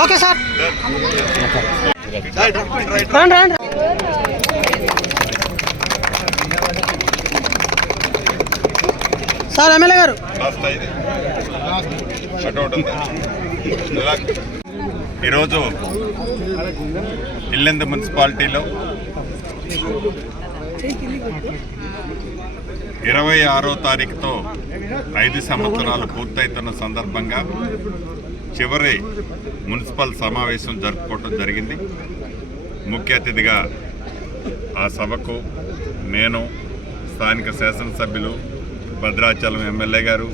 Okay sir రండి రండి. Sir MLA గారు ఈరోజు ఇల్లెందు మున్సిపాలిటీలో 26వ తారీఖుతో 5 సంవత్సరాలు పూర్తవుతున్న సందర్భంగా చివరి మున్సిపల్ సమావేశం జరుపుకోవడం జరిగింది. ముఖ్య అతిథిగా ఆ సభకు నేను, స్థానిక శాసనసభ్యులు, భద్రాచలం ఎమ్మెల్యే గారు,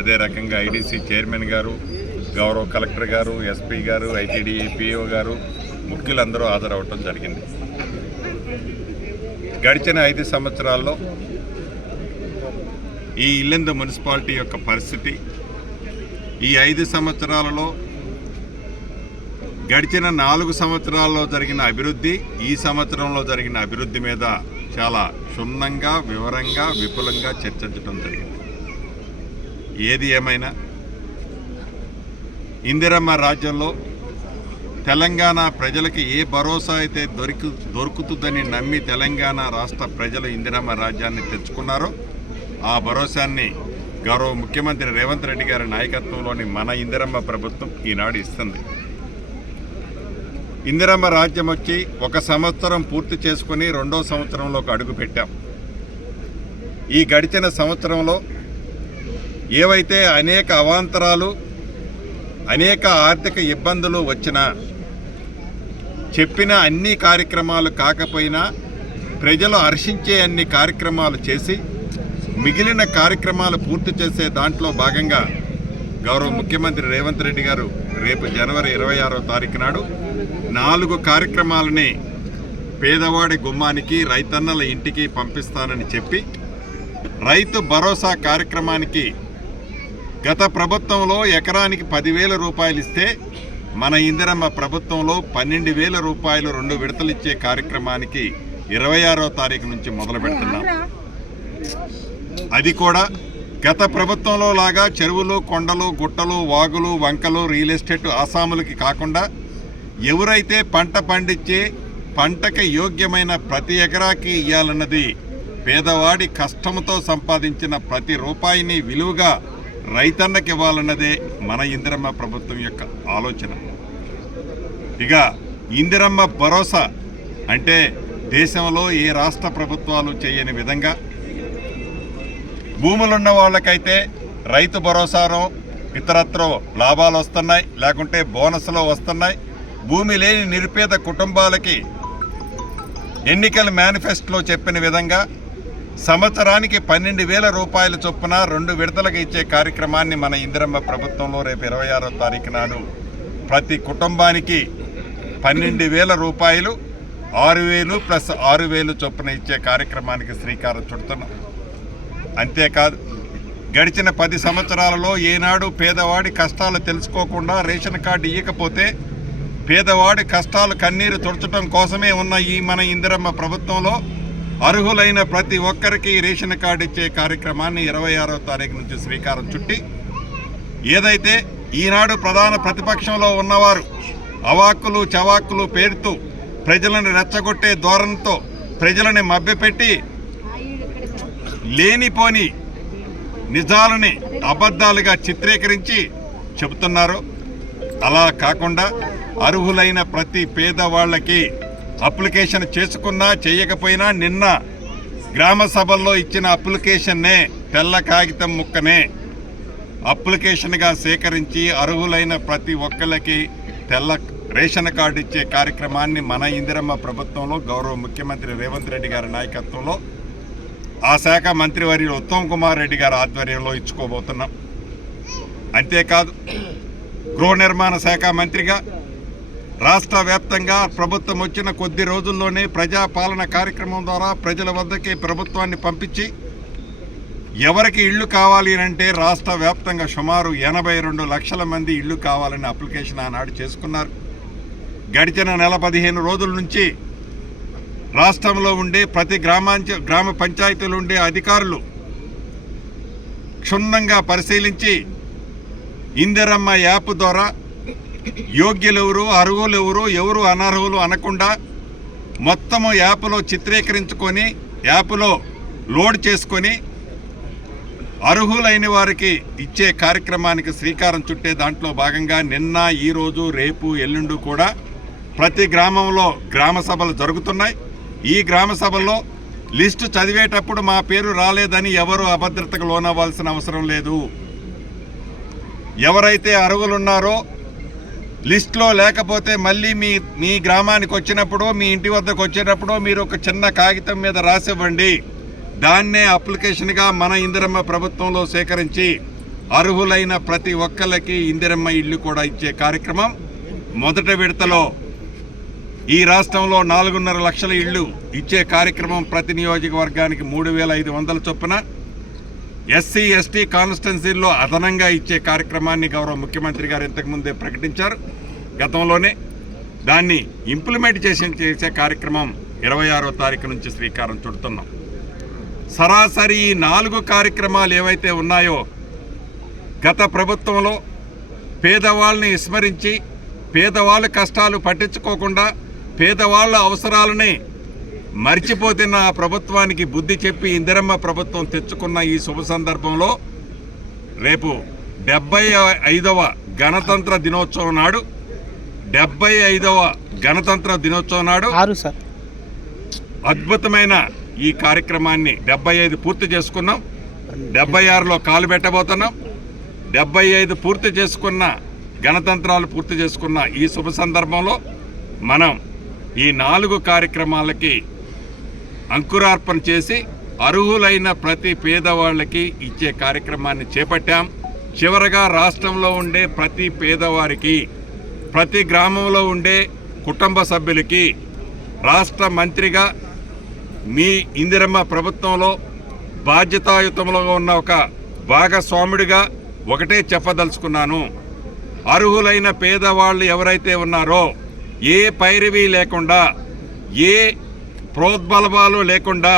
అదే రకంగా ఐడీసీ చైర్మన్ గారు, గౌరవ కలెక్టర్ గారు, ఎస్పీ గారు, ఐటీడీ పిఓ గారు, ముఖ్యులందరూ హాజరవటం జరిగింది. గడిచిన 5 సంవత్సరాల్లో ఈ ఇల్లెందు మున్సిపాలిటీ యొక్క పరిస్థితి, ఈ 5 సంవత్సరాలలో గడిచిన 4 సంవత్సరాల్లో జరిగిన అభివృద్ధి, ఈ సంవత్సరంలో జరిగిన అభివృద్ధి మీద చాలా క్షుణ్ణంగా, వివరంగా, విపులంగా చర్చించడం జరిగింది. ఏది ఏమైనా ఇందిరమ్మ రాజ్యంలో తెలంగాణ ప్రజలకి ఏ భరోసా అయితే దొరుకుతుందని నమ్మి తెలంగాణ రాష్ట్ర ప్రజలు ఇందిరమ్మ రాజ్యాన్ని తెచ్చుకున్నారో ఆ భరోసాన్ని గౌరవ ముఖ్యమంత్రి రేవంత్ రెడ్డి గారి నాయకత్వంలోని మన ఇందిరమ్మ ప్రభుత్వం ఈనాడు ఇస్తుంది. ఇందిరమ్మ రాజ్యం వచ్చి 1 సంవత్సరం పూర్తి చేసుకుని 2వ సంవత్సరంలోకి అడుగుపెట్టాం. ఈ గడిచిన సంవత్సరంలో ఏవైతే అనేక అవాంతరాలు, అనేక ఆర్థిక ఇబ్బందులు వచ్చినా, చెప్పిన అన్ని కార్యక్రమాలు కాకపోయినా ప్రజలు హర్షించే అన్ని కార్యక్రమాలు చేసి మిగిలిన కార్యక్రమాలు పూర్తి చేసే దాంట్లో భాగంగా గౌరవ ముఖ్యమంత్రి రేవంత్ రెడ్డి గారు రేపు జనవరి 26వ తారీఖు నాడు 4 కార్యక్రమాలని పేదవాడి గుమ్మానికి, రైతన్నల ఇంటికి పంపిస్తానని చెప్పి రైతు భరోసా కార్యక్రమానికి గత ప్రభుత్వంలో ఎకరానికి 10,000 రూపాయలు ఇస్తే మన ఇందిరమ్మ ప్రభుత్వంలో 12,000 రూపాయలు 2 విడతలు ఇచ్చే కార్యక్రమానికి 26వ తారీఖు నుంచి మొదలు పెడుతున్నాం. అది కూడా గత ప్రభుత్వంలో లాగా చెరువులు, కొండలు, గుట్టలు, వాగులు, వంకలు, రియల్ ఎస్టేట్ ఆసాములకి కాకుండా ఎవరైతే పంట పండించే పంటకి యోగ్యమైన ప్రతి ఎకరాకి ఇవ్వాలన్నది, పేదవాడి కష్టంతో సంపాదించిన ప్రతి రూపాయిని విలువగా రైతన్నకి ఇవ్వాలన్నదే మన ఇందిరమ్మ ప్రభుత్వం యొక్క ఆలోచన. ఇక ఇందిరమ్మ భరోసా అంటే దేశంలో ఏ రాష్ట్ర ప్రభుత్వాలు చేయని విధంగా భూములున్న వాళ్ళకైతే రైతు భరోసాలో ఇతరత్ర లాభాలు వస్తున్నాయి, లేకుంటే బోనస్లో వస్తున్నాయి. భూమి లేని నిరుపేద కుటుంబాలకి ఎన్నికల మేనిఫెస్టోలో చెప్పిన విధంగా సంవత్సరానికి 12,000 రూపాయల చొప్పున 2 విడతలకు ఇచ్చే కార్యక్రమాన్ని మన ఇందిరమ్మ ప్రభుత్వంలో రేపు 26వ తారీఖు నాడు ప్రతి కుటుంబానికి 12,000 రూపాయలు, 6,000 ప్లస్ 6,000 చొప్పున ఇచ్చే కార్యక్రమానికి శ్రీకారం చుడుతున్నాం. అంతేకాదు, గడిచిన 10 సంవత్సరాలలో ఏనాడు పేదవాడి కష్టాలు తెలుసుకోకుండా రేషన్ కార్డు ఇవ్వకపోతే పేదవాడి కష్టాలు కన్నీరు తుడచడం కోసమే ఉన్న ఈ మన ఇందిరమ్మ ప్రభుత్వంలో అర్హులైన ప్రతి ఒక్కరికి రేషన్ కార్డు ఇచ్చే కార్యక్రమాన్ని 26వ తారీఖు నుంచి శ్రీకారం చుట్టి, ఏదైతే ఈనాడు ప్రధాన ప్రతిపక్షంలో ఉన్నవారు అవాక్కులు చవాక్కులు పేరుతూ ప్రజలను రెచ్చగొట్టే ధోరణితో ప్రజలని మభ్యపెట్టి లేనిపోని నిజాలని అబద్ధాలుగా చిత్రీకరించి చెబుతున్నారు. అలా కాకుండా అర్హులైన ప్రతి పేదవాళ్ళకి అప్లికేషన్ చేసుకున్నా చేయకపోయినా నిన్న గ్రామ సభల్లో ఇచ్చిన అప్లికేషన్నే, తెల్ల కాగితం ముక్కనే అప్లికేషన్గా సేకరించి అర్హులైన ప్రతి ఒక్కరికి తెల్ల రేషన్ కార్డు ఇచ్చే కార్యక్రమాన్ని మన ఇందిరమ్మ ప్రభుత్వంలో గౌరవ ముఖ్యమంత్రి రేవంత్ రెడ్డి గారి నాయకత్వంలో ఆ శాఖ మంత్రివర్యులు ఉత్తమ్ కుమార్ రెడ్డి గారి ఆధ్వర్యంలో ఇచ్చుకోబోతున్నాం. అంతేకాదు, గృహ నిర్మాణ శాఖ మంత్రిగా రాష్ట్ర వ్యాప్తంగా ప్రభుత్వం వచ్చిన కొద్ది రోజుల్లోనే ప్రజాపాలన కార్యక్రమం ద్వారా ప్రజల వద్దకి ప్రభుత్వాన్ని పంపించి ఎవరికి ఇళ్ళు కావాలి అంటే రాష్ట్ర వ్యాప్తంగా సుమారు 82 లక్షల మంది ఇళ్ళు కావాలని అప్లికేషన్ ఆనాడు చేసుకున్నారు. గడిచిన నెల 15 రోజుల నుంచి రాష్ట్రంలో ఉండే ప్రతి గ్రామ పంచాయతీలు ఉండే అధికారులు క్షుణ్ణంగా పరిశీలించి ఇందిరమ్మ యాప్ ద్వారా యోగ్యులెవరు, అర్హులెవరు, ఎవరు అనర్హులు అనకుండా మొత్తము యాప్లో చిత్రీకరించుకొని యాప్లో లోడ్ చేసుకొని అర్హులైన వారికి ఇచ్చే కార్యక్రమానికి శ్రీకారం చుట్టే దాంట్లో భాగంగా నిన్న, ఈరోజు, రేపు, ఎల్లుండి కూడా ప్రతి గ్రామంలో గ్రామ సభలు జరుగుతున్నాయి. ఈ గ్రామ సభల్లో లిస్టు చదివేటప్పుడు మా పేరు రాలేదని ఎవరు అభద్రతకు లోనవ్వాల్సిన అవసరం లేదు. ఎవరైతే అర్హులున్నారో లిస్టులో లేకపోతే మళ్ళీ మీ గ్రామానికి వచ్చినప్పుడు, మీ ఇంటి వద్దకు వచ్చేటప్పుడు మీరు ఒక చిన్న కాగితం మీద రాసివ్వండి. దాన్నే అప్లికేషన్గా మన ఇందిరమ్మ ప్రభుత్వంలో సేకరించి అర్హులైన ప్రతి ఒక్కరికి ఇందిరమ్మ ఇల్లు కూడా ఇచ్చే కార్యక్రమం మొదటి విడతలో ఈ రాష్ట్రంలో 4.5 లక్షల ఇళ్ళు ఇచ్చే కార్యక్రమం ప్రతి నియోజకవర్గానికి 3,500 చొప్పున ఎస్సీ ఎస్టీ కాన్స్టిట్యున్సీల్లో అదనంగా ఇచ్చే కార్యక్రమాన్ని గౌరవ ముఖ్యమంత్రి గారు ఇంతకుముందే ప్రకటించారు. గతంలోనే దాన్ని ఇంప్లిమెంట్ చేసే కార్యక్రమం 26వ తారీఖు నుంచి శ్రీకారం చుడుతున్నాం. సరాసరి ఈ 4 కార్యక్రమాలు ఏవైతే ఉన్నాయో గత ప్రభుత్వంలో పేదవాళ్ళని విస్మరించి పేదవాళ్ళ కష్టాలు పట్టించుకోకుండా పేదవాళ్ళ అవసరాలని మర్చిపోతున్న ఆ ప్రభుత్వానికి బుద్ధి చెప్పి ఇందిరమ్మ ప్రభుత్వం తెచ్చుకున్న ఈ శుభ సందర్భంలో రేపు 75వ గణతంత్ర దినోత్సవం నాడు 75వ గణతంత్ర దినోత్సవం నాడు అద్భుతమైన ఈ కార్యక్రమాన్ని 75 పూర్తి చేసుకున్నాం. 76లో కాలు పెట్టబోతున్నాం. 75 పూర్తి చేసుకున్న గణతంత్రాలు పూర్తి చేసుకున్న ఈ శుభ సందర్భంలో మనం ఈ 4 కార్యక్రమాలకి అంకురార్పణ చేసి అర్హులైన ప్రతి పేదవాళ్ళకి ఇచ్చే కార్యక్రమాన్ని చేపట్టాం. చివరగా రాష్ట్రంలో ఉండే ప్రతి పేదవారికి, ప్రతి గ్రామంలో ఉండే కుటుంబ సభ్యులకి రాష్ట్ర మంత్రిగా మీ ఇందిరమ్మ ప్రభుత్వంలో బాధ్యతాయుతంలో ఉన్న ఒక భాగస్వాముడిగా ఒకటే చెప్పదలుచుకున్నాను. అర్హులైన పేదవాళ్ళు ఎవరైతే ఉన్నారో ఏ పైరవీ లేకుండా, ఏ ప్రోద్బలబాలు లేకుండా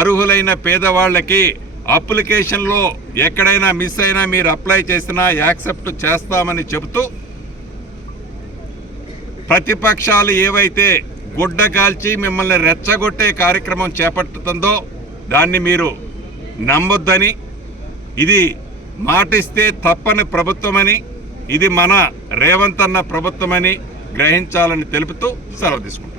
అర్హులైన పేదవాళ్ళకి అప్లికేషన్లో ఎక్కడైనా మిస్ అయినా మీరు అప్లై చేసినా యాక్సెప్ట్ చేస్తామని చెబుతూ ప్రతిపక్షాలు ఏవైతే గుడ్డ కాల్చి మిమ్మల్ని రెచ్చగొట్టే కార్యక్రమం చేపట్టుతుందో దాన్ని మీరు నమ్మొద్దని, ఇది మాటిస్తే తప్పని ప్రభుత్వమని, ఇది మన రేవంత్ అన్న ప్రభుత్వమని గ్రహించాలని తెలుపుతూ సెలవు తీసుకుంటాం.